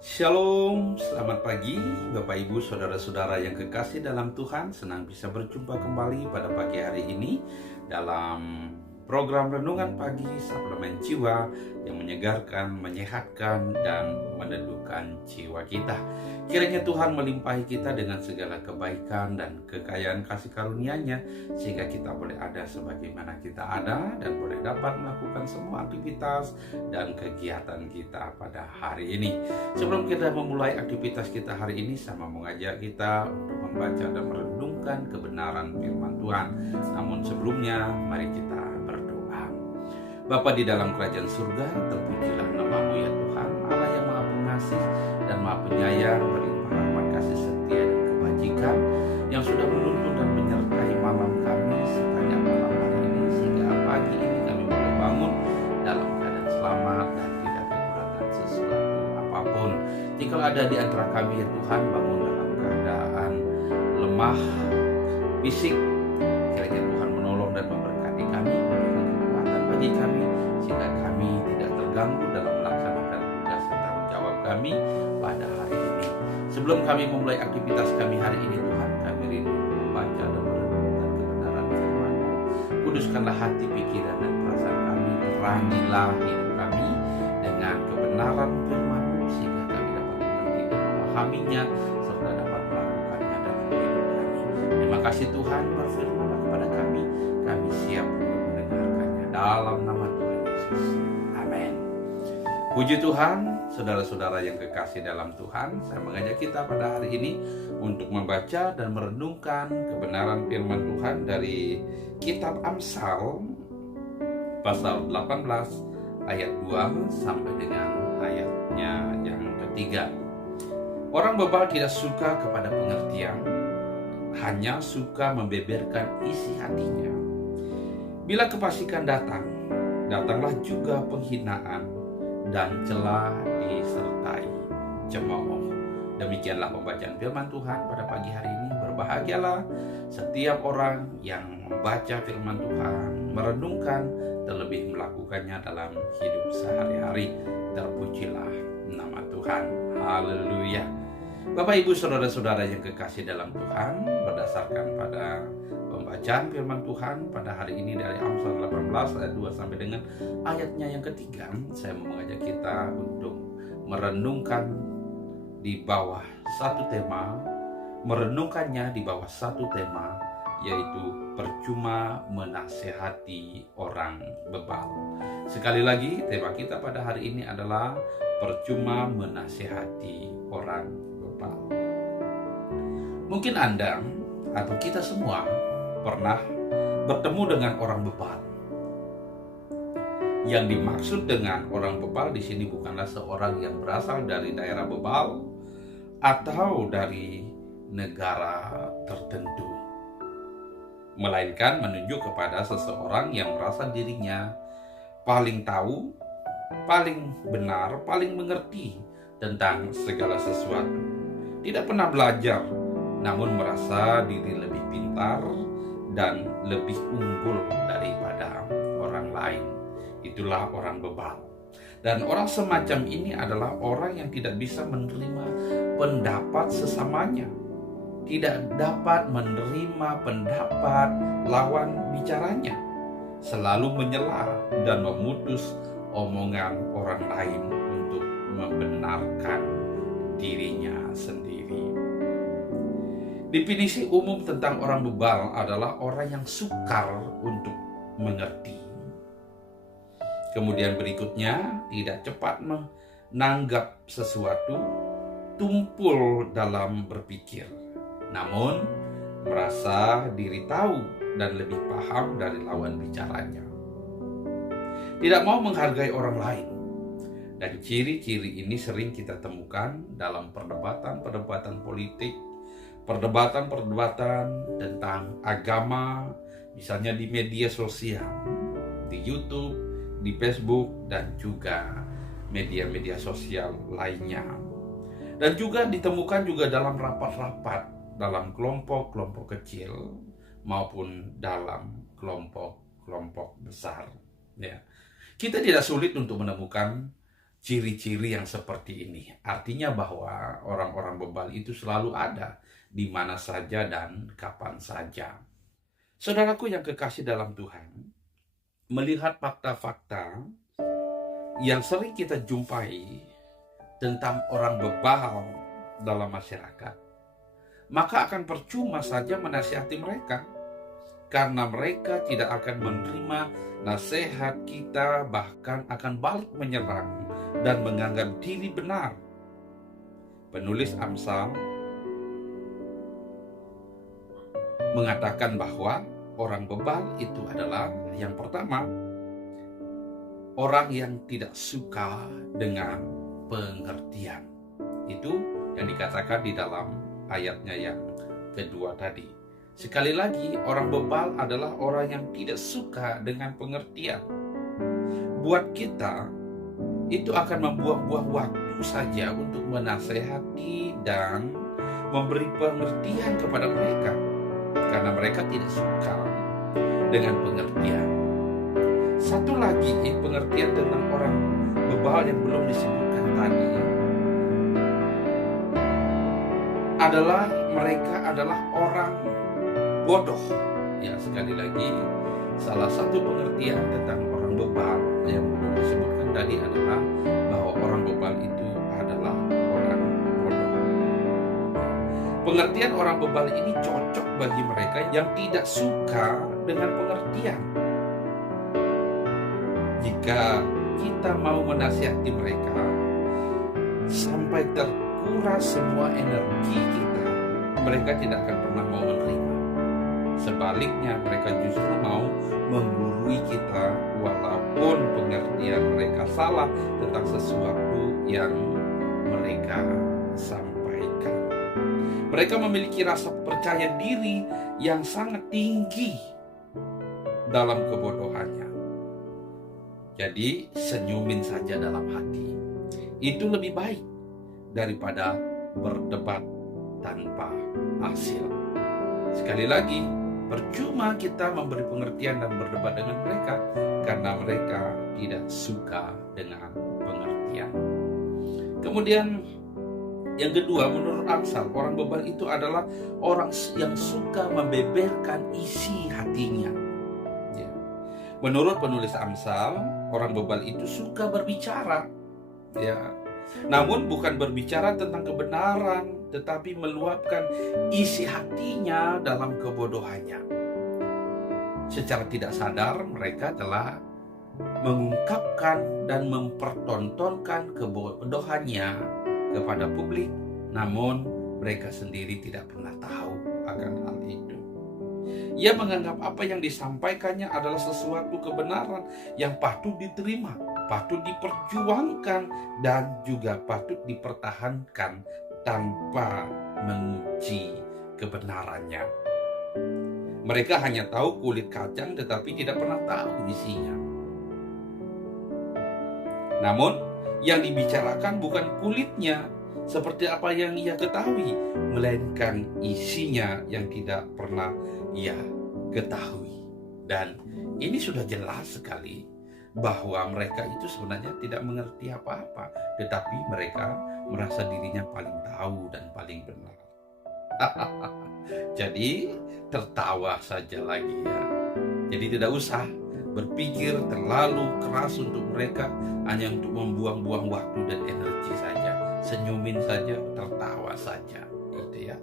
Shalom, selamat pagi Bapak Ibu Saudara-saudara yang kekasih dalam Tuhan. Senang bisa berjumpa kembali pada pagi hari ini dalam program Renungan Pagi Suplemen Jiwa yang menyegarkan, menyehatkan, dan meneduhkan jiwa kita. Kiranya Tuhan melimpahi kita dengan segala kebaikan dan kekayaan kasih karunia-Nya, sehingga kita boleh ada sebagaimana kita ada dan boleh dapat melakukan semua aktivitas dan kegiatan kita pada hari ini. Sebelum kita memulai aktivitas kita hari ini, saya mau mengajak kita untuk membaca dan merenungkan kebenaran firman Tuhan. Namun sebelumnya, mari kita berdoa. Bapa di dalam kerajaan surga, terpujilah nama-Mu ya Tuhan, Allah yang maha pengasih dan maha penyayang, berlimpah rahmat kasih setia dan kebajikan, yang sudah menuntun dan menyertai malam kami sepanjang malam hari ini, sehingga pagi ini kami boleh bangun dalam keadaan selamat dan tidak kekurangan sesuatu apapun. Jika ada di antara kami ya Tuhan bangun dalam keadaan lemah fisik, kiranya Tuhan menolong dan memberkati kami, memberikan kekuatan bagi kami, sehingga kami tidak terganggu dalam melaksanakan tugas dan tanggung jawab kami pada hari ini. Sebelum kami memulai aktivitas kami hari ini Tuhan, kami rindu membaca dan merenungkan kebenaran firman-Mu. Kuduskanlah hati, pikiran, dan perasaan kami, terangilah hidup kami dengan kebenaran firman-Mu, sehingga kami dapat mengerti dan memahaminya, serta dapat melakukannya dalam hidup kami. Terima kasih Tuhan, berfirman-Lah kepada kami siap untuk mendengarkannya. Dalam nama Tuhan Yesus, amin. Puji Tuhan, saudara-saudara yang kekasih dalam Tuhan, saya mengajak kita pada hari ini untuk membaca dan merenungkan kebenaran firman Tuhan dari kitab Amsal pasal 18 ayat 2 sampai dengan ayatnya yang ketiga. Orang bebal tidak suka kepada pengertian, hanya suka membeberkan isi hatinya. Bila kefasikan datang, datanglah juga penghinaan, dan celah disertai cemooh. Demikianlah pembacaan firman Tuhan pada pagi hari ini. Berbahagialah setiap orang yang membaca firman Tuhan, merenungkan, terlebih melakukannya dalam hidup sehari-hari. Terpujilah nama Tuhan. Haleluya. Bapak Ibu Saudara-saudara yang kekasih dalam Tuhan, berdasarkan pada pembacaan firman Tuhan pada hari ini dari Amsal 18 ayat 2 sampai dengan ayatnya yang ketiga, saya mau mengajak kita untuk merenungkan di bawah satu tema, merenungkannya di bawah satu tema, yaitu percuma menasehati orang bebal. Sekali lagi, tema kita pada hari ini adalah percuma menasehati orang bebal. Mungkin Anda atau kita semua pernah bertemu dengan orang bebal. Yang dimaksud dengan orang bebal di sini bukanlah seorang yang berasal dari daerah bebal atau dari negara tertentu, melainkan menunjuk kepada seseorang yang merasa dirinya paling tahu, paling benar, paling mengerti tentang segala sesuatu. Tidak pernah belajar, namun merasa diri lebih pintar dan lebih unggul daripada orang lain. Itulah orang bebal. Dan orang semacam ini adalah orang yang tidak bisa menerima pendapat sesamanya, tidak dapat menerima pendapat lawan bicaranya, selalu menyela dan memutus omongan orang lain untuk membenarkan dirinya sendiri. Definisi umum tentang orang bebal adalah orang yang sukar untuk mengerti. Kemudian berikutnya, tidak cepat menanggap sesuatu, tumpul dalam berpikir, namun merasa diri tahu dan lebih paham dari lawan bicaranya. Tidak mau menghargai orang lain. Dan ciri-ciri ini sering kita temukan dalam perdebatan-perdebatan politik, perdebatan-perdebatan tentang agama, misalnya di media sosial, di YouTube, di Facebook, dan juga media-media sosial lainnya. Dan juga ditemukan juga dalam rapat-rapat, dalam kelompok-kelompok kecil, maupun dalam kelompok-kelompok besar. Ya. Kita tidak sulit untuk menemukan ciri-ciri yang seperti ini. Artinya bahwa orang-orang bebal itu selalu ada di mana saja dan kapan saja. Saudaraku yang kekasih dalam Tuhan, melihat fakta-fakta yang sering kita jumpai tentang orang bebal dalam masyarakat, maka akan percuma saja menasihati mereka, karena mereka tidak akan menerima nasihat kita, bahkan akan balik menyerang dan menganggap diri benar. Penulis Amsal mengatakan bahwa orang bebal itu adalah yang pertama, orang yang tidak suka dengan pengertian. Itu yang dikatakan di dalam ayatnya yang kedua tadi. Sekali lagi, orang bebal adalah orang yang tidak suka dengan pengertian. Buat kita, itu akan membuang-buang waktu saja untuk menasehati dan memberi pengertian kepada mereka, karena mereka tidak suka dengan pengertian. Satu lagi pengertian tentang orang bebal yang belum disebutkan tadi adalah mereka adalah orang bodoh. Ya, sekali lagi, salah satu pengertian tentang orang bebal yang belum disebutkan tadi adalah bahwa orang bebal itu adalah orang bodoh. Pengertian orang bebal ini cocok bagi mereka yang tidak suka dengan pengertian. Jika kita mau menasihati mereka sampai terkuras semua energi kita, mereka tidak akan pernah mau menerima. Sebaliknya, mereka justru mau menggurui kita walaupun pengertian mereka salah tentang sesuatu yang mereka sampaikan. Mereka memiliki rasa percaya diri yang sangat tinggi dalam kebodohannya. Jadi senyumin saja dalam hati. Itu lebih baik daripada berdebat tanpa hasil. Sekali lagi, percuma kita memberi pengertian dan berdebat dengan mereka, karena mereka tidak suka dengan pengertian. Kemudian yang kedua, menurut Amsal, orang bebal itu adalah orang yang suka membeberkan isi hatinya. Menurut penulis Amsal, orang bebal itu suka berbicara, ya. Namun bukan berbicara tentang kebenaran, tetapi meluapkan isi hatinya dalam kebodohannya. Secara tidak sadar, mereka telah mengungkapkan dan mempertontonkan kebodohannya kepada publik, namun mereka sendiri tidak pernah tahu akan hal itu. Ia menganggap apa yang disampaikannya adalah sesuatu kebenaran yang patut diterima, patut diperjuangkan, dan juga patut dipertahankan tanpa menguji kebenarannya. Mereka hanya tahu kulit kacang tetapi tidak pernah tahu isinya. Namun yang dibicarakan bukan kulitnya seperti apa yang ia ketahui, melainkan isinya yang tidak pernah ia ketahui. Dan ini sudah jelas sekali bahwa mereka itu sebenarnya tidak mengerti apa-apa, tetapi mereka merasa dirinya paling tahu dan paling benar. Jadi tertawa saja lagi ya. Jadi tidak usah berpikir terlalu keras untuk mereka, hanya untuk membuang-buang waktu dan energi saja. Senyumin saja, tertawa saja, gitu ya.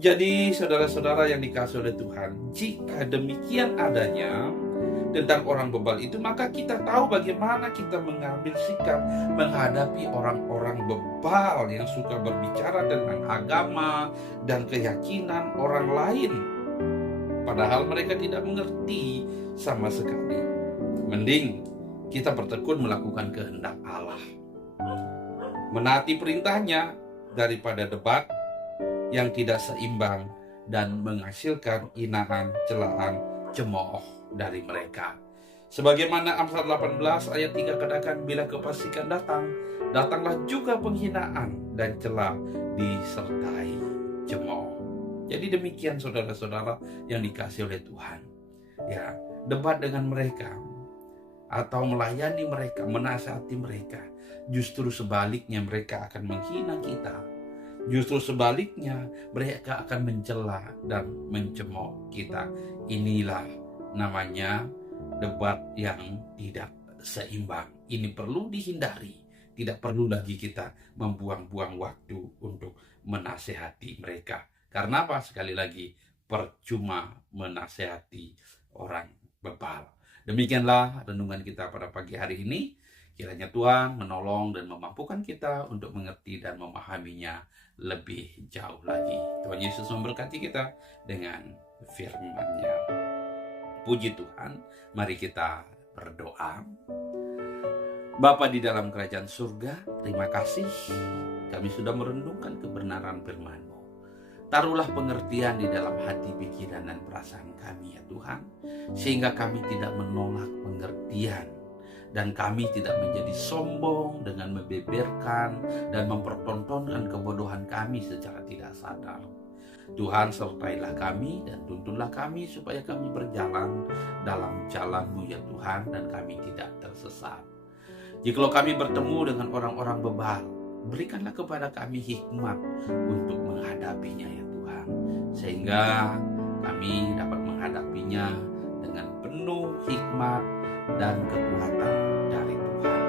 Jadi saudara-saudara yang dikasihi oleh Tuhan, jika demikian adanya tentang orang bebal itu, maka kita tahu bagaimana kita mengambil sikap menghadapi orang-orang bebal yang suka berbicara tentang agama dan keyakinan orang lain, padahal mereka tidak mengerti sama sekali. Mending kita bertekun melakukan kehendak Allah, menaati perintahnya, daripada debat yang tidak seimbang dan menghasilkan hinaan, celaan, cemooh dari mereka. Sebagaimana Amsal 18 ayat 3 katakan, bila kefasikan datang, datanglah juga penghinaan dan cela disertai cemooh. Jadi demikian saudara-saudara yang dikasihi oleh Tuhan. Ya, debat dengan mereka atau melayani mereka, menasihati mereka. Justru sebaliknya mereka akan menghina kita. Justru sebaliknya mereka akan mencela dan mencemooh kita. Inilah namanya debat yang tidak seimbang. Ini perlu dihindari. Tidak perlu lagi kita membuang-buang waktu untuk menasehati mereka. Karena apa? Sekali lagi, percuma menasehati orang bebal. Demikianlah renungan kita pada pagi hari ini. Kiranya Tuhan menolong dan memampukan kita untuk mengerti dan memahaminya lebih jauh lagi. Tuhan Yesus memberkati kita dengan firman-Nya. Puji Tuhan, mari kita berdoa. Bapa di dalam kerajaan surga, terima kasih kami sudah merenungkan kebenaran firman-Mu. Taruhlah pengertian di dalam hati, pikiran, dan perasaan kami ya Tuhan, sehingga kami tidak menolak pengertian dan kami tidak menjadi sombong dengan membeberkan dan mempertontonkan kebodohan kami secara tidak sadar. Tuhan, sertailah kami dan tuntunlah kami supaya kami berjalan dalam jalan-Mu ya Tuhan, dan kami tidak tersesat. Jikalau kami bertemu dengan orang-orang bebal, berikanlah kepada kami hikmat untuk menghadapinya ya Tuhan, sehingga kami dapat menghadapinya dengan penuh hikmat dan kekuatan dari Tuhan.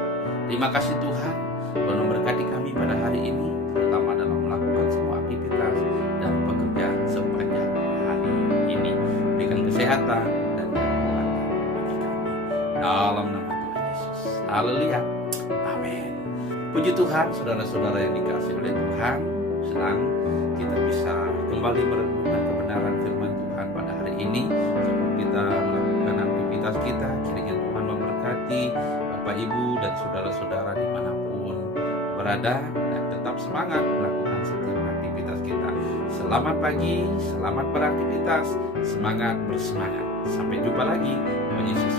Terima kasih Tuhan, Tuhan memberkati kami pada hari ini, terutama dalam melakukan semua aktivitas dan pekerjaan sepanjang hari ini. Berikan kesehatan dan kekuatan bagi kami. Dalam nama Tuhan Yesus. Haleluya. Amin. Puji Tuhan, saudara-saudara yang dikasihi oleh Tuhan. Senang kita bisa kembali merenungkan kebenaran firman Tuhan pada hari ini. Sebelum kita melakukan aktivitas kita, kiranya Tuhan memberkati Bapak Ibu dan saudara-saudara dimanapun berada, dan tetap semangat melakukan setiap aktivitas kita. Selamat pagi, selamat beraktivitas, semangat bersemangat. Sampai jumpa lagi. Tuhan Yesus